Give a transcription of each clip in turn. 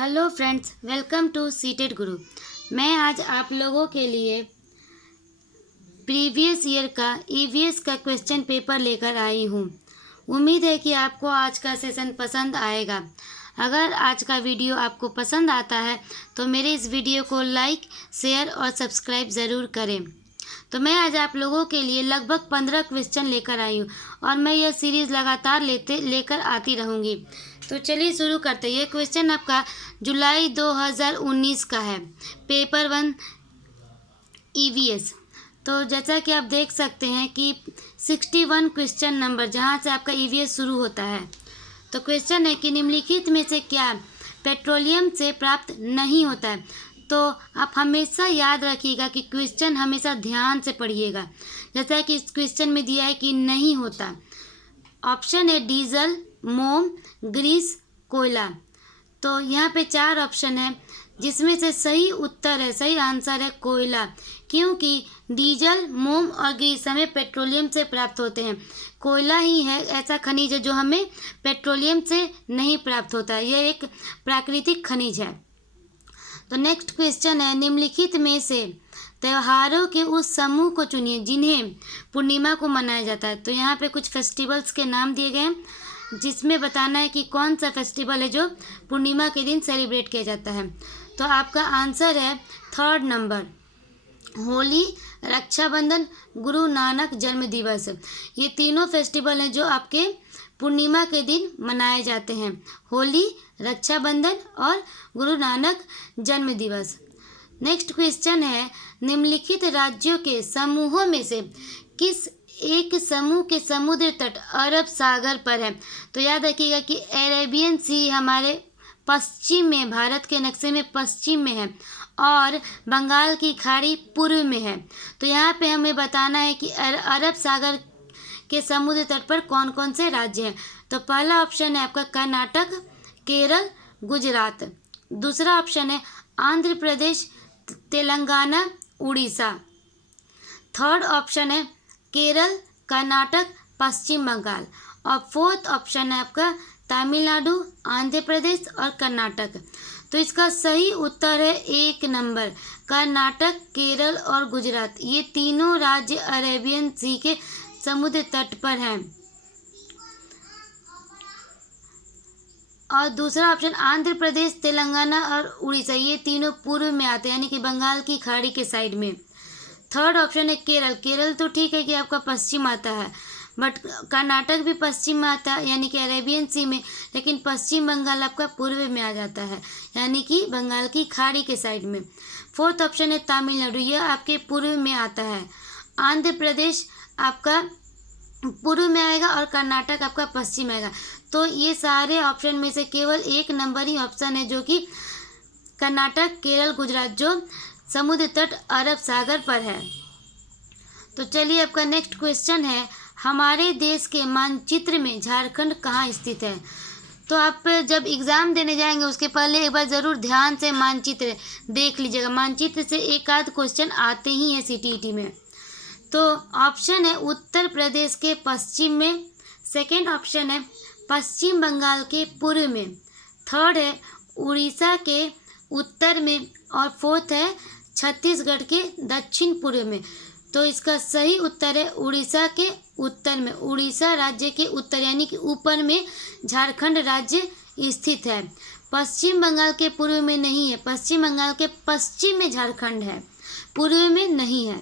Hello friends, welcome to CTET Guru. मैं आज आप लोगों के लिए प्रीवियस ईयर का ईवीएस का क्वेश्चन पेपर लेकर आई हूँ। उम्मीद है कि आपको आज का सेशन पसंद आएगा। अगर आज का वीडियो आपको पसंद आता है तो मेरे इस वीडियो को लाइक, शेयर और सब्सक्राइब ज़रूर करें। तो मैं आज आप लोगों के लिए लगभग 15 क्वेश्चन लेकर आई हूँ और मैं यह सीरीज़ लगातार लेकर आती रहूँगी। तो चलिए शुरू करते हैं। ये क्वेश्चन आपका जुलाई 2019 का है, पेपर 1 ईवीएस। तो जैसा कि आप देख सकते हैं कि 61 क्वेश्चन नंबर जहाँ से आपका ईवीएस शुरू होता है। तो क्वेश्चन है कि निम्नलिखित में से क्या पेट्रोलियम से प्राप्त नहीं होता है। तो आप हमेशा याद रखिएगा कि क्वेश्चन हमेशा ध्यान से पढ़िएगा। जैसा कि इस क्वेश्चन में दिया है कि नहीं होता। ऑप्शन है डीजल, मोम, ग्रीस, कोयला। तो यहाँ पे 4 ऑप्शन है जिसमें से सही आंसर है कोयला, क्योंकि डीजल, मोम और ग्रीस हमें पेट्रोलियम से प्राप्त होते हैं। कोयला ही है ऐसा खनिज है जो हमें पेट्रोलियम से नहीं प्राप्त होता है। यह एक प्राकृतिक खनिज है। तो नेक्स्ट क्वेश्चन है, निम्नलिखित में से त्योहारों के उस समूह को चुनिए जिन्हें पूर्णिमा को मनाया जाता है। तो यहाँ पे कुछ फेस्टिवल्स के नाम दिए गए हैं जिसमें बताना है कि कौन सा फेस्टिवल है जो पूर्णिमा के दिन सेलिब्रेट किया जाता है। तो आपका आंसर है 3rd नंबर, होली, रक्षाबंधन, गुरु नानक जन्म दिवस। ये तीनों फेस्टिवल हैं जो आपके पूर्णिमा के दिन मनाए जाते हैं, होली, रक्षाबंधन और गुरु नानक जन्म दिवस। नेक्स्ट क्वेश्चन है, निम्नलिखित राज्यों के समूहों में से किस एक समूह के समुद्र तट अरब सागर पर है। तो याद रखिएगा कि अरेबियन सी हमारे पश्चिम में, भारत के नक्शे में पश्चिम में है और बंगाल की खाड़ी पूर्व में है। तो यहाँ पे हमें बताना है कि अरब सागर के समुद्र तट पर कौन कौन से राज्य हैं। तो पहला ऑप्शन है आपका कर्नाटक, केरल, गुजरात। दूसरा ऑप्शन है आंध्र प्रदेश, तेलंगाना, उड़ीसा। 3rd ऑप्शन है केरल, कर्नाटक, पश्चिम बंगाल। और 4th ऑप्शन है आपका तमिलनाडु, आंध्र प्रदेश और कर्नाटक। तो इसका सही उत्तर है 1 नंबर, कर्नाटक, केरल और गुजरात। ये तीनों राज्य अरेबियन सी के समुद्र तट पर हैं। और दूसरा ऑप्शन आंध्र प्रदेश, तेलंगाना और उड़ीसा, ये तीनों पूर्व में आते हैं, यानी कि बंगाल की खाड़ी के साइड में। 3rd ऑप्शन है केरल। केरल तो ठीक है कि आपका पश्चिम आता है, बट कर्नाटक भी पश्चिम में आता है यानी कि अरेबियन सी में, लेकिन पश्चिम बंगाल आपका पूर्व में आ जाता है यानी कि बंगाल की खाड़ी के साइड में। 4th ऑप्शन है तमिलनाडु, यह आपके पूर्व में आता है। आंध्र प्रदेश आपका पूर्व में आएगा और कर्नाटक आपका पश्चिम आएगा। तो ये सारे ऑप्शन में से केवल 1 नंबर ही ऑप्शन है जो कि कर्नाटक, केरल, गुजरात, जो समुद्र तट अरब सागर पर है। तो चलिए आपका नेक्स्ट क्वेश्चन है, हमारे देश के मानचित्र में झारखंड कहाँ स्थित है। तो आप जब एग्ज़ाम देने जाएंगे उसके पहले एक बार ज़रूर ध्यान से मानचित्र देख लीजिएगा। मानचित्र से एक आध क्वेश्चन आते ही हैं सीटीईटी में। तो ऑप्शन है उत्तर प्रदेश के पश्चिम में, 2nd ऑप्शन है पश्चिम बंगाल के पूर्व में, 3rd है उड़ीसा के उत्तर में और 4th है छत्तीसगढ़ के दक्षिण पूर्व में। तो इसका सही उत्तर है उड़ीसा के उत्तर में। उड़ीसा राज्य के उत्तर यानी कि ऊपर में झारखंड राज्य स्थित है। पश्चिम बंगाल के पूर्व में नहीं है, पश्चिम बंगाल के पश्चिम में झारखंड है, पूर्व में नहीं है।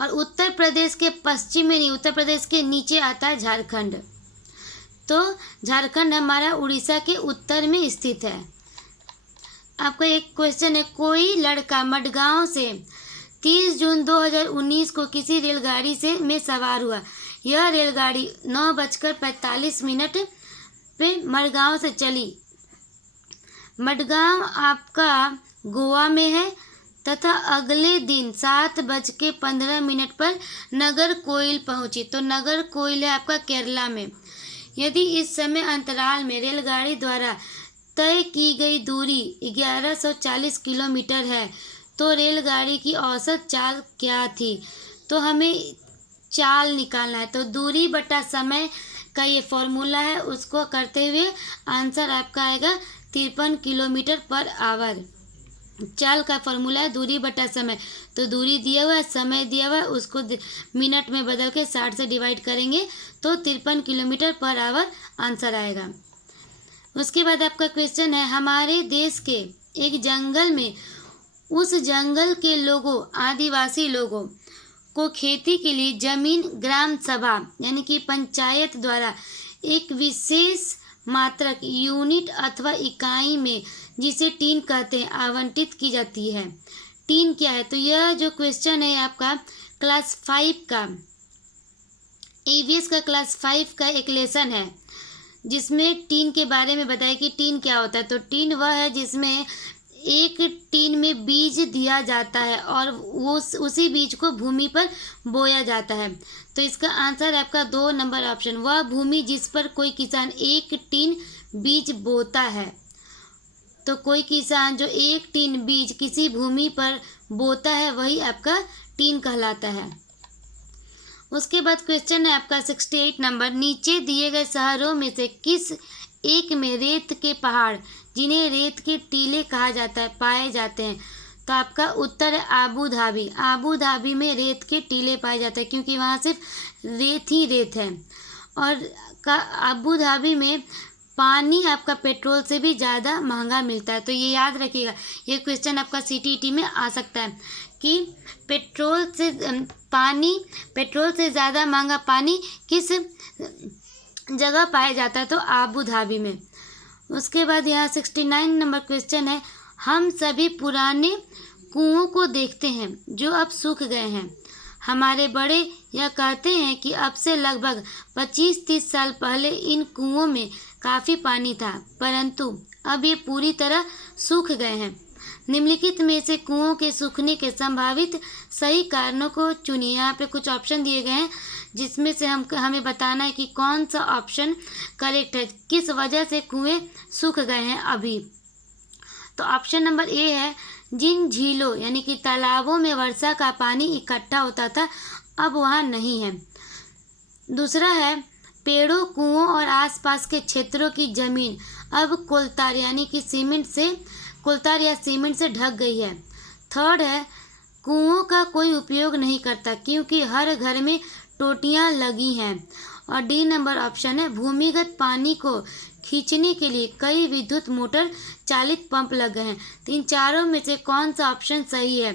और उत्तर प्रदेश के पश्चिम में नहीं, उत्तर प्रदेश के नीचे आता है झारखंड। तो झारखंड हमारा उड़ीसा के उत्तर में स्थित है। आपका एक क्वेश्चन है, कोई लड़का मडगांव से 30 जून 2019 को किसी रेलगाड़ी में सवार हुआ। यह रेलगाड़ी 9:45 पे मडगांव से चली। मडगांव आपका गोवा में है तथा अगले दिन 7:15 पर नागरकोइल पहुंची। तो नागरकोइल है आपका केरला में। यदि इस समय अंतराल में रेलगाड़ी द्वारा तय की गई दूरी 1140 किलोमीटर है तो रेलगाड़ी की औसत चाल क्या थी। तो हमें चाल निकालना है। तो दूरी बटा समय का ये फॉर्मूला है, उसको करते हुए आंसर आपका आएगा 53 किलोमीटर पर आवर। चाल का फॉर्मूला है दूरी बटा समय। तो दूरी दिया हुआ है, समय दिया हुआ है, उसको मिनट में बदल के 60 से डिवाइड करेंगे तो 53 किलोमीटर पर आवर आंसर आएगा। उसके बाद आपका क्वेश्चन है, हमारे देश के एक जंगल में उस जंगल के लोगों, आदिवासी लोगों को खेती के लिए जमीन ग्राम सभा यानी कि पंचायत द्वारा एक विशेष मात्रक यूनिट अथवा इकाई में, जिसे टीन कहते हैं, आवंटित की जाती है। टीन क्या है? तो यह जो क्वेश्चन है आपका क्लास 5 का, ईवीएस का क्लास 5 का एक लेसन है जिसमें टीन के बारे में बताया कि टीन क्या होता है। तो टीन वह है जिसमें एक टीन में बीज दिया जाता है और वो उसी बीज को भूमि पर बोया जाता है। तो इसका आंसर है आपका 2 नंबर ऑप्शन, वह भूमि जिस पर कोई किसान एक टीन बीज बोता है। तो कोई किसान जो एक टीन बीज किसी भूमि पर बोता है वही आपका टीन कहलाता है। उसके बाद क्वेश्चन है आपका 68 नंबर, नीचे दिए गए शहरों में से किस एक में रेत के पहाड़, जिन्हें रेत के टीले कहा जाता है, पाए जाते हैं? तो आपका उत्तर है आबू धाबी। आबू धाबी में रेत के टीले पाए जाते हैं क्योंकि वहाँ सिर्फ रेत ही रेत है। और आबू धाबी में पानी आपका पेट्रोल से भी ज़्यादा महंगा मिलता है। तो ये याद रखिएगा, ये क्वेश्चन आपका सीटीईटी में आ सकता है कि पेट्रोल से ज़्यादा महंगा पानी किस जगह पाया जाता है? तो आबू धाबी में। उसके बाद यहाँ 69 नंबर क्वेश्चन है, हम सभी पुराने कुओं को देखते हैं जो अब सूख गए हैं। हमारे बड़े यह कहते हैं कि अब से लगभग 25-30 साल पहले इन कुओं में काफ़ी पानी था, परंतु अब ये पूरी तरह सूख गए हैं। निम्नलिखित में से कुओं के सूखने के संभावित सही कारणों को चुनिए। यहाँ पे कुछ ऑप्शन दिए गए हैं जिसमें से हमें बताना है कि कौन सा ऑप्शन करेक्ट है, किस वजह से कुएं सूख गए हैं अभी। तो ऑप्शन नंबर ए है, जिन झीलों यानी कि तालाबों में वर्षा का पानी इकट्ठा होता था अब वहाँ नहीं है। दूसरा है, पेड़ों, कुओं और आसपास के क्षेत्रों की जमीन अब कोलतार यानी कि कोलतार या सीमेंट से ढक गई है। थर्ड है, कुओं का कोई उपयोग नहीं करता क्योंकि हर घर में टोटियां लगी हैं। और डी नंबर ऑप्शन है, भूमिगत पानी को खींचने के लिए कई विद्युत मोटर चालित पंप लग गए हैं। तो इन चारों में से कौन सा ऑप्शन सही है?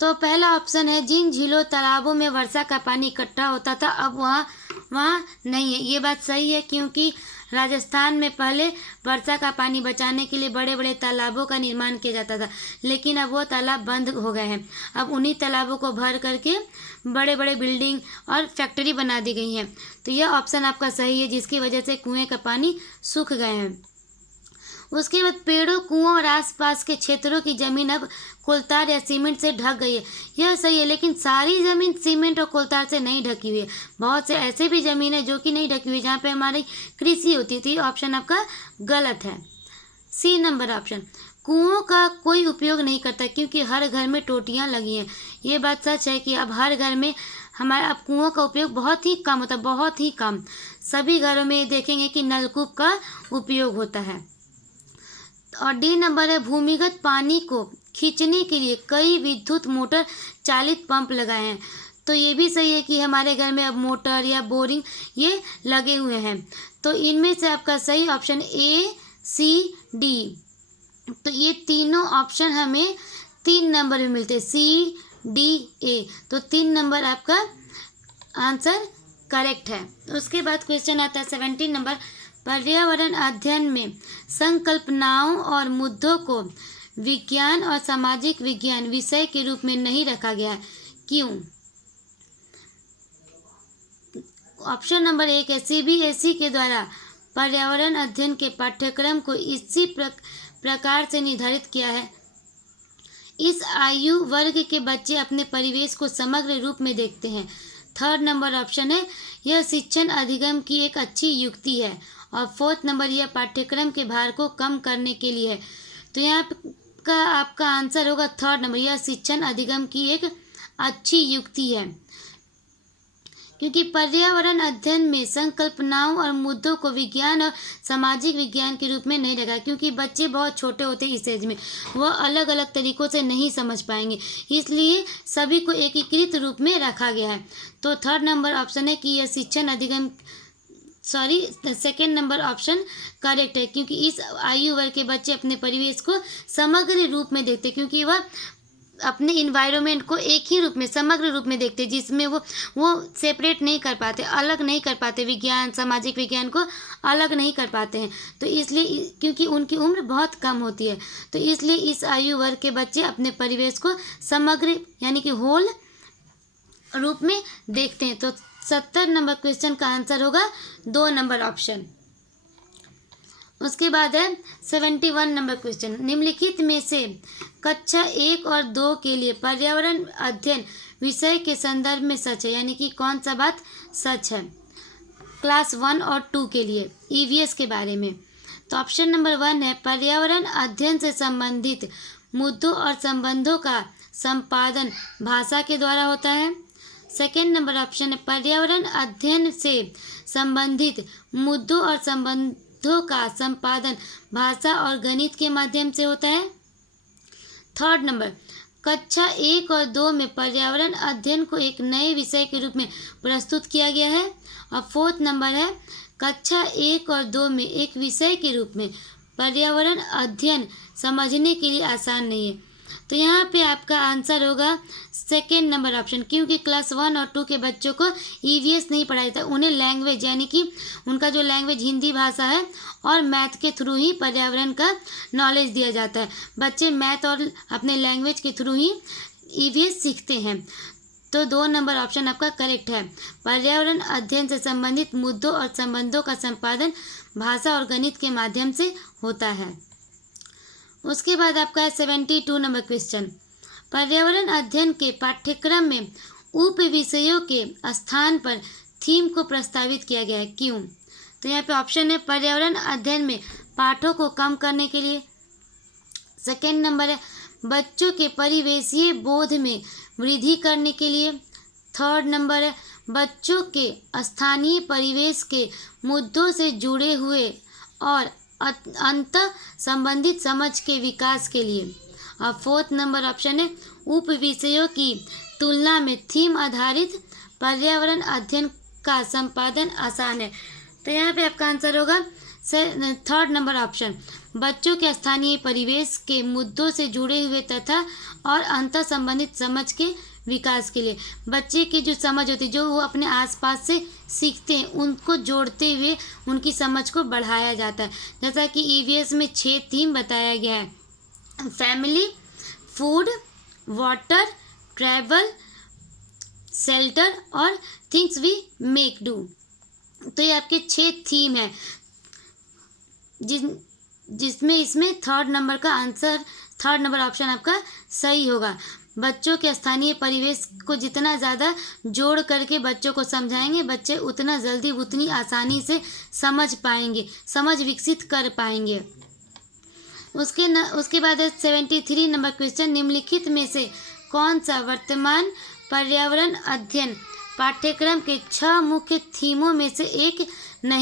तो पहला ऑप्शन है, जिन झीलों तालाबों में वर्षा का पानी इकट्ठा होता था अब वहाँ नहीं है। ये बात सही है क्योंकि राजस्थान में पहले वर्षा का पानी बचाने के लिए बड़े बड़े तालाबों का निर्माण किया जाता था, लेकिन अब वो तालाब बंद हो गए हैं। अब उन्हीं तालाबों को भर करके बड़े बड़े बिल्डिंग और फैक्ट्री बना दी गई हैं। तो यह ऑप्शन आपका सही है, जिसकी वजह से कुएं का पानी सूख गए हैं। उसके बाद पेड़ों, कुओं और आसपास के क्षेत्रों की जमीन अब कोलतार या सीमेंट से ढक गई है। यह सही है, लेकिन सारी जमीन सीमेंट और कोलतार से नहीं ढकी हुई है। बहुत से ऐसे भी जमीन है जो कि नहीं ढकी हुई, जहाँ पे हमारी कृषि होती थी। ऑप्शन आपका गलत है। सी नंबर ऑप्शन, कुओं का कोई उपयोग नहीं करता क्योंकि हर घर में टोटियाँ लगी हैं। ये बात सच है कि अब हर घर में हमारे अब कुओं का उपयोग बहुत ही कम होता है, बहुत ही कम। सभी घरों में देखेंगे कि नलकूप का उपयोग होता है। और डी नंबर है, भूमिगत पानी को खींचने के लिए कई विद्युत मोटर चालित पंप लगाए हैं। तो ये भी सही है कि हमारे घर में अब मोटर या बोरिंग ये लगे हुए हैं। तो इनमें से आपका सही ऑप्शन ए, सी, डी। तो ये तीनों ऑप्शन हमें 3 नंबर में मिलते हैं, सी, डी, ए। तो 3 नंबर आपका आंसर करेक्ट है। उसके बाद क्वेश्चन आता है 17 नंबर, पर्यावरण अध्ययन में संकल्पनाओं और मुद्दों को विज्ञान और सामाजिक विज्ञान विषय के रूप में नहीं रखा गया है, क्यों? ऑप्शन नंबर 1 है, सीबीएसई के द्वारा पर्यावरण अध्ययन के पाठ्यक्रम को इसी प्रकार से निर्धारित किया है। इस आयु वर्ग के बच्चे अपने परिवेश को समग्र रूप में देखते हैं। थर्ड नंबर ऑप्शन है, यह शिक्षण अधिगम की एक अच्छी युक्ति है। और फोर्थ नंबर, यह पाठ्यक्रम के भार को कम करने के लिए है। तो यहाँ का आपका आंसर होगा थर्ड नंबर, यह शिक्षण अधिगम की एक अच्छी युक्ति है। क्योंकि पर्यावरण अध्ययन में संकल्पनाओं और मुद्दों को विज्ञान और सामाजिक विज्ञान के रूप में नहीं रखा, क्योंकि बच्चे बहुत छोटे होते हैं इस एज में, वह अलग अलग तरीकों से नहीं समझ पाएंगे, इसलिए सभी को एकीकृत रूप में रखा गया है। तो थर्ड नंबर ऑप्शन है कि यह शिक्षण अधिगम सेकेंड नंबर ऑप्शन करेक्ट है, क्योंकि इस आयु वर्ग के बच्चे अपने परिवेश को समग्र रूप में देखते हैं, क्योंकि वह अपने इन्वायरमेंट को एक ही रूप में, समग्र रूप में देखते हैं, जिसमें वो सेपरेट नहीं कर पाते, अलग नहीं कर पाते, विज्ञान सामाजिक विज्ञान को अलग नहीं कर पाते हैं। तो इसलिए क्योंकि उनकी उम्र बहुत कम होती है, तो इसलिए इस आयु वर्ग के बच्चे अपने परिवेश को समग्र यानी कि होल रूप में देखते हैं। तो 70 नंबर क्वेश्चन का आंसर होगा 2 नंबर ऑप्शन। उसके बाद है 71 नंबर क्वेश्चन, निम्नलिखित में से कक्षा 1 और 2 के लिए पर्यावरण अध्ययन विषय के संदर्भ में सच है, यानी कि कौन सा बात सच है क्लास 1 और 2 के लिए ईवीएस के बारे में। तो ऑप्शन नंबर 1 है पर्यावरण अध्ययन से संबंधित मुद्दों और संबंधों का संपादन भाषा के द्वारा होता है। सेकेंड नंबर ऑप्शन है पर्यावरण अध्ययन से संबंधित मुद्दों और संबंधों का संपादन भाषा और गणित के माध्यम से होता है। थर्ड नंबर कक्षा 1 और 2 में पर्यावरण अध्ययन को एक नए विषय के रूप में प्रस्तुत किया गया है। और फोर्थ नंबर है कक्षा 1 और 2 में एक विषय के रूप में पर्यावरण अध्ययन समझने के लिए आसान नहीं है। तो यहाँ पे आपका आंसर होगा सेकेंड नंबर ऑप्शन, क्योंकि क्लास 1 और 2 के बच्चों को ईवीएस नहीं पढ़ाया जाता, उन्हें लैंग्वेज यानी कि उनका जो लैंग्वेज हिंदी भाषा है और मैथ के थ्रू ही पर्यावरण का नॉलेज दिया जाता है। बच्चे मैथ और अपने लैंग्वेज के थ्रू ही ईवीएस सीखते हैं। तो 2 नंबर ऑप्शन आपका करेक्ट है, पर्यावरण अध्ययन से संबंधित मुद्दों और संबंधों का संपादन भाषा और गणित के माध्यम से होता है। उसके बाद आपका है 72 नंबर क्वेश्चन, पर्यावरण अध्ययन के पाठ्यक्रम में उप विषयों के स्थान पर थीम को प्रस्तावित किया गया है, क्यों? तो यहाँ पे ऑप्शन है पर्यावरण अध्ययन में पाठों को कम करने के लिए। सेकेंड नंबर है बच्चों के परिवेशीय बोध में वृद्धि करने के लिए। थर्ड नंबर है बच्चों के स्थानीय परिवेश के मुद्दों से जुड़े हुए और अंत संबंधित समझ के विकास के लिए। और फोर्थ नंबर ऑप्शन है उप विषयों की तुलना में थीम आधारित पर्यावरण अध्ययन का संपादन आसान है। तो यहाँ पे आपका आंसर होगा थर्ड नंबर ऑप्शन, बच्चों के स्थानीय परिवेश के मुद्दों से जुड़े हुए तथा और अंतर संबंधित समझ के विकास के लिए। बच्चे की जो समझ होती है, जो वो अपने आसपास से सीखते हैं, उनको जोड़ते हुए उनकी समझ को बढ़ाया जाता है। जैसा कि ईवीएस में 6 थीम बताया गया है, family, food, water, travel, shelter और थिंग्स वी मेक डू। तो ये आपके 6 थीम है, जिसमें इसमें थर्ड नंबर ऑप्शन आपका सही होगा। बच्चों के स्थानीय परिवेश को जितना ज़्यादा जोड़ करके बच्चों को समझाएंगे, बच्चे उतना जल्दी उतनी आसानी से समझ पाएंगे, समझ विकसित कर पाएंगे। उसके बाद 73 नंबर क्वेश्चन, निम्नलिखित में से कौन सा वर्तमान पर्यावरण अध्ययन पाठ्यक्रम के 6 मुख्य थीमों में से एक नहीं